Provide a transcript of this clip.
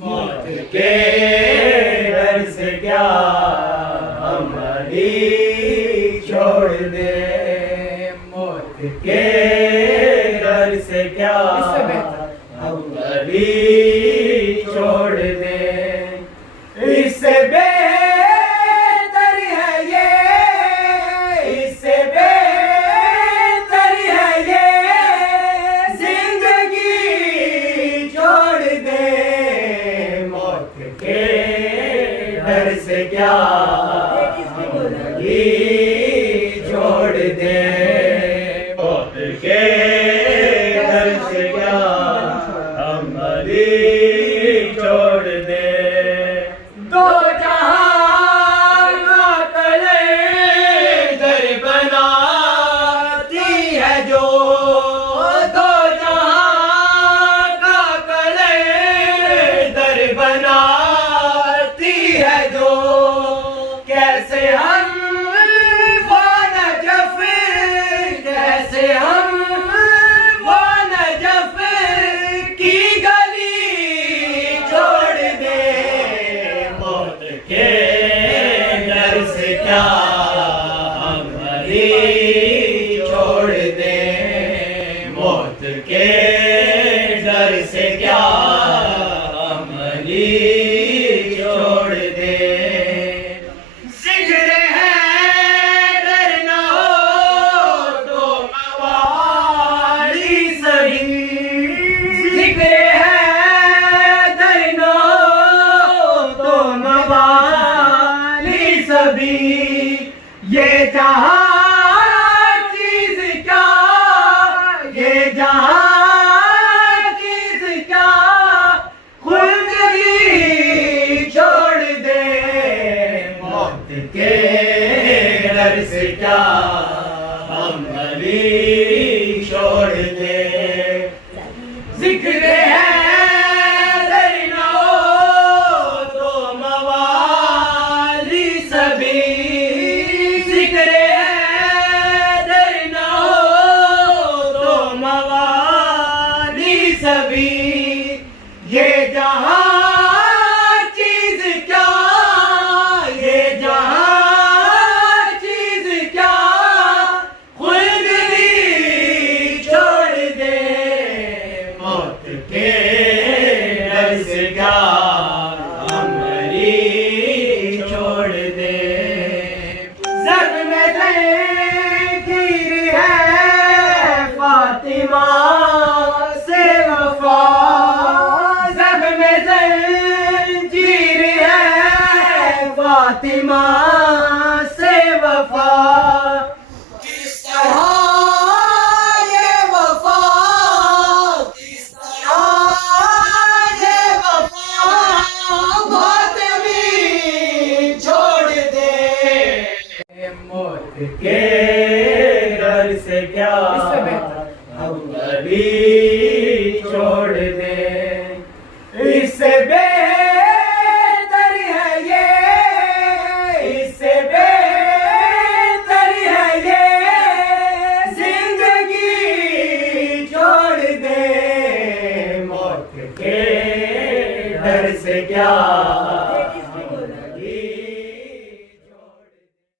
मौत के डर से क्या हम अली छोड़ दे, मौत के डर से क्या हम अली छोड़ दे। इससे बेहतर है ये, इससे बेहतर है ये, जिंदगी छोड़ दे, मौत के डर से क्या जिंदगी छोड़ दे, मौत के डर से क्या हम अली छोड़ दे। दो जहां का कलेंदर बनाती है जो, दो जहां का कलेंदर बनाती है जो, कैसे हम वो नजफ, कैसे हम वो नजफ की गली छोड़ दे, मौत के डर से क्या हम अली छोड़ दे, मौत के डर से क्या हम अली छोड़ दे। जिक्र है डर न हो तो मवाली सभी, जिक्र है डर न हो तो मवाली सभी, ये जहां चीज क्या, ये जहां चीज क्या, खुद ही छोड़ दे, मौत के डर से क्या हम अली छोड़ दे। जिक्र है डर न हो तो मवाली सभी, जिक्र है डर न हो तो मवाली सभी, ये जहां चीज क्या, ये जहां चीज क्या, खुद ही छोड़ दे, मौत के डर से क्या हम अली छोड़ दे। ज़ख्म ज़ंजीर है फातिमा से वफा, ज़ख्म ज़ंजीर है फातिमा से वफा, किस तरह ये वफा, किस तरह ये वफा, मौत भी छोड़ दे, मौत के डर से क्या हम अली छोड़ दे। इससे